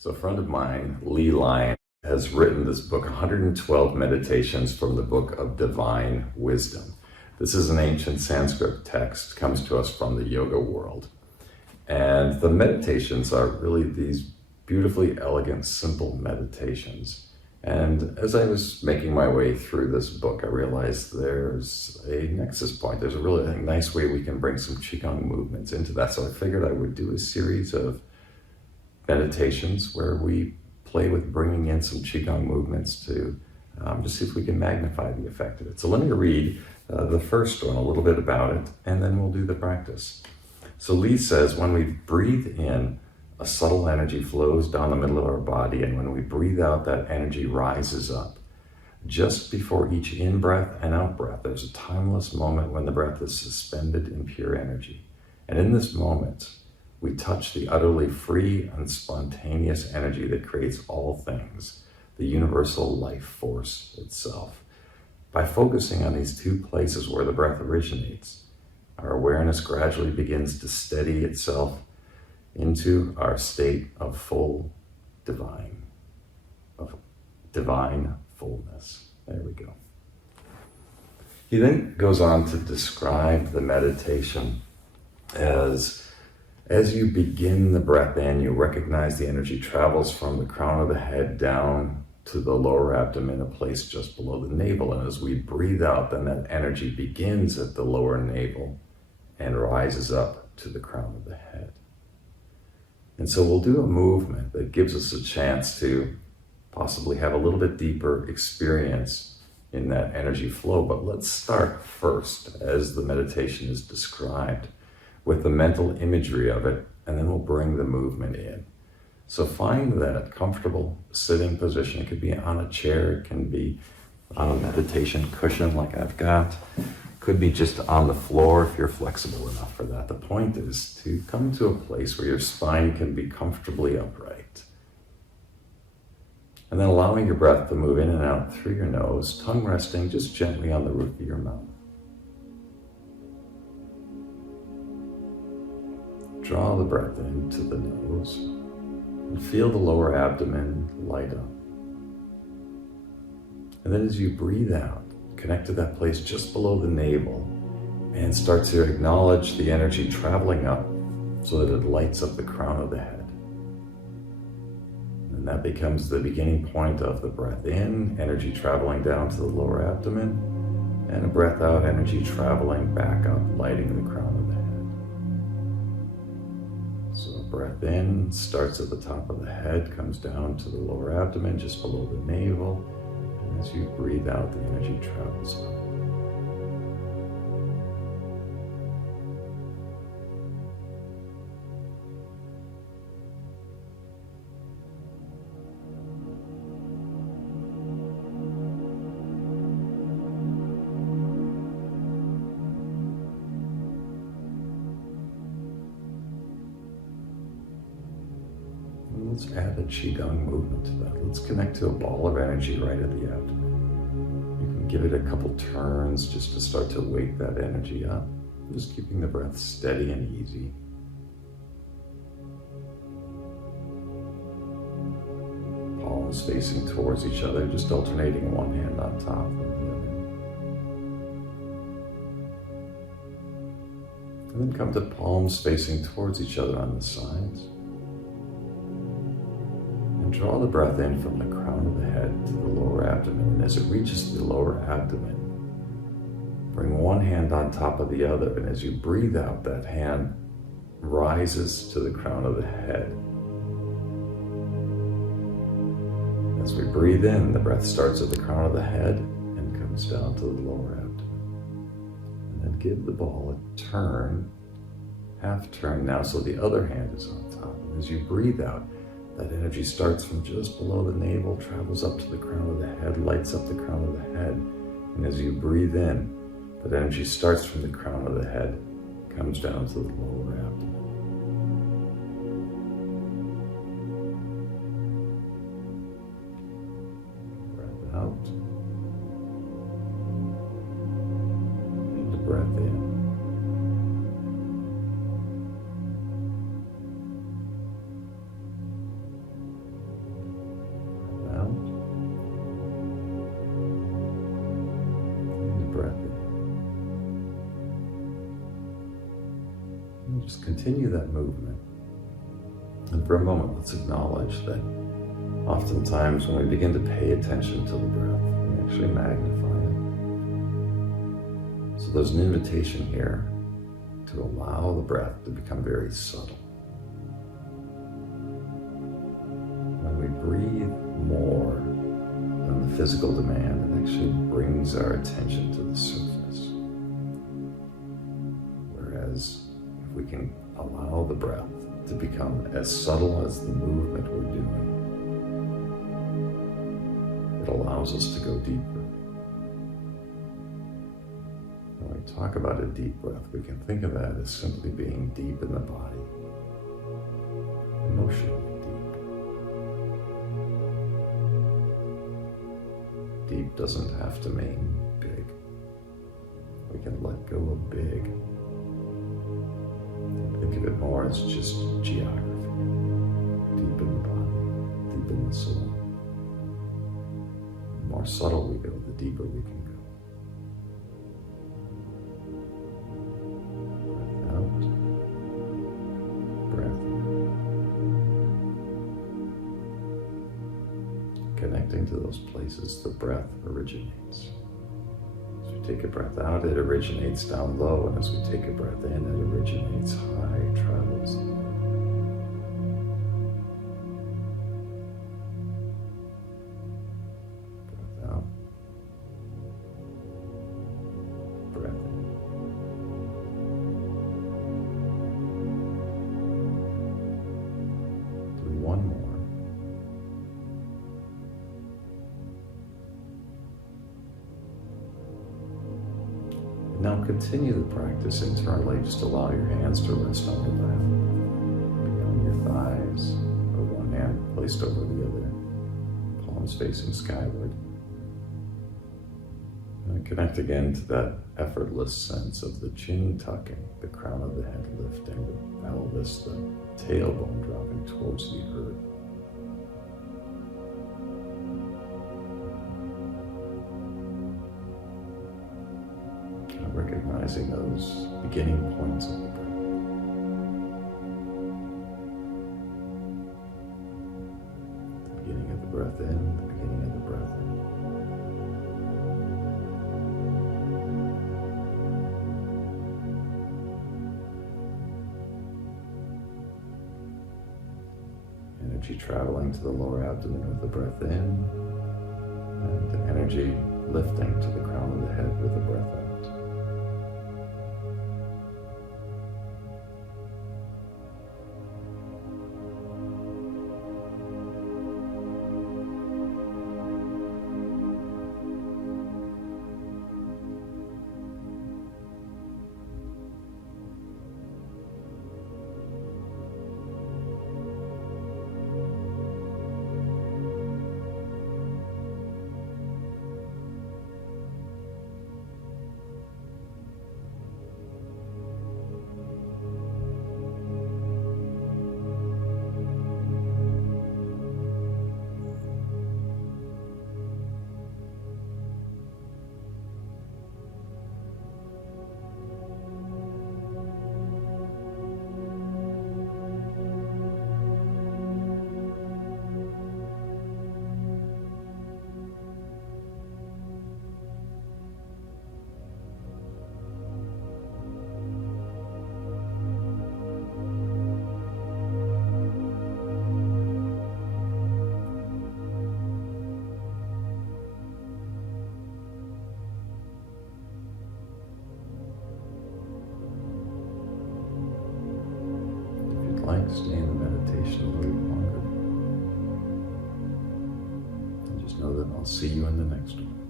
So a friend of mine, Lee Lyon, has written this book, 112 Meditations from the Book of Divine Wisdom. This is an ancient Sanskrit text, comes to us from the yoga world. And the meditations are really these beautifully elegant, simple meditations. And as I was making my way through this book, I realized there's a nexus point. There's a really nice way we can bring some Qigong movements into that. So I figured I would do a series of meditations where we play with bringing in some Qigong movements to just see if we can magnify the effect of it. So let me read the first one, a little bit about it, and then we'll do the practice. So Lee says, when we breathe in, a subtle energy flows down the middle of our body, and when we breathe out, that energy rises up. Just before each in-breath and out-breath, there's a timeless moment when the breath is suspended in pure energy. And in this moment, we touch the utterly free and spontaneous energy that creates all things, the universal life force itself. By focusing on these two places where the breath originates, our awareness gradually begins to steady itself into our state of divine fullness. There we go. He then goes on to describe the meditation as you begin the breath in, you recognize the energy travels from the crown of the head down to the lower abdomen, a place just below the navel. And as we breathe out, then that energy begins at the lower navel and rises up to the crown of the head. And so we'll do a movement that gives us a chance to possibly have a little bit deeper experience in that energy flow. But let's start first, as the meditation is described, with the mental imagery of it, and then we'll bring the movement in. So find that comfortable sitting position. It could be on a chair, it can be on a meditation cushion like I've got, could be just on the floor if you're flexible enough for that. The point is to come to a place where your spine can be comfortably upright. And then allowing your breath to move in and out through your nose, tongue resting just gently on the roof of your mouth. Draw the breath into the nose and feel the lower abdomen light up. And then as you breathe out, connect to that place just below the navel and start to acknowledge the energy traveling up so that it lights up the crown of the head. And that becomes the beginning point of the breath in, energy traveling down to the lower abdomen, and a breath out, energy traveling back up, lighting the crown of the head. So breath in starts at the top of the head, comes down to the lower abdomen, just below the navel. And as you breathe out, the energy travels up. Let's add a Qigong movement to that. Let's connect to a ball of energy right at the abdomen. You can give it a couple turns just to start to wake that energy up. Just keeping the breath steady and easy. Palms facing towards each other, just alternating one hand on top of the other. And then come to palms facing towards each other on the sides. Draw the breath in from the crown of the head to the lower abdomen, and as it reaches the lower abdomen, bring one hand on top of the other, and as you breathe out, that hand rises to the crown of the head. As we breathe in, the breath starts at the crown of the head and comes down to the lower abdomen. And then give the ball a turn, half turn now, so the other hand is on top. And as you breathe out, that energy starts from just below the navel, travels up to the crown of the head, lights up the crown of the head. And as you breathe in, that energy starts from the crown of the head, comes down to the lower abdomen. Breath out. And breath in. And just continue that movement. And for a moment, let's acknowledge that oftentimes when we begin to pay attention to the breath, we actually magnify it. So there's an invitation here to allow the breath to become very subtle. When we breathe more than the physical demand, it actually brings our attention to the surface. Whereas if we can allow the breath to become as subtle as the movement we're doing, it allows us to go deeper. When we talk about a deep breath, we can think of that as simply being deep in the body, emotionally deep. Deep doesn't have to mean big. We can let go of big. Think of it more as just geography. Deep in the body, deep in the soul. The more subtle we go, the deeper we can go. Breath out, breath in. Connecting to those places the breath originates. As we take a breath out, it originates down low, and as we take a breath in, it originates high, travels. Breath out, breath in. Do one more. Now continue the practice internally. Just allow your hands to rest on your lap, beyond your thighs, or one hand placed over the other, palms facing skyward. And connect again to that effortless sense of the chin tucking, the crown of the head lifting, the pelvis, the tailbone dropping towards the earth. Recognizing those beginning points of the breath. The beginning of the breath in, the beginning of the breath in. Energy traveling to the lower abdomen with the breath in, and the energy lifting to the crown of the head with the breath out. Stay in the meditation a little longer. And just know that I'll see you in the next one.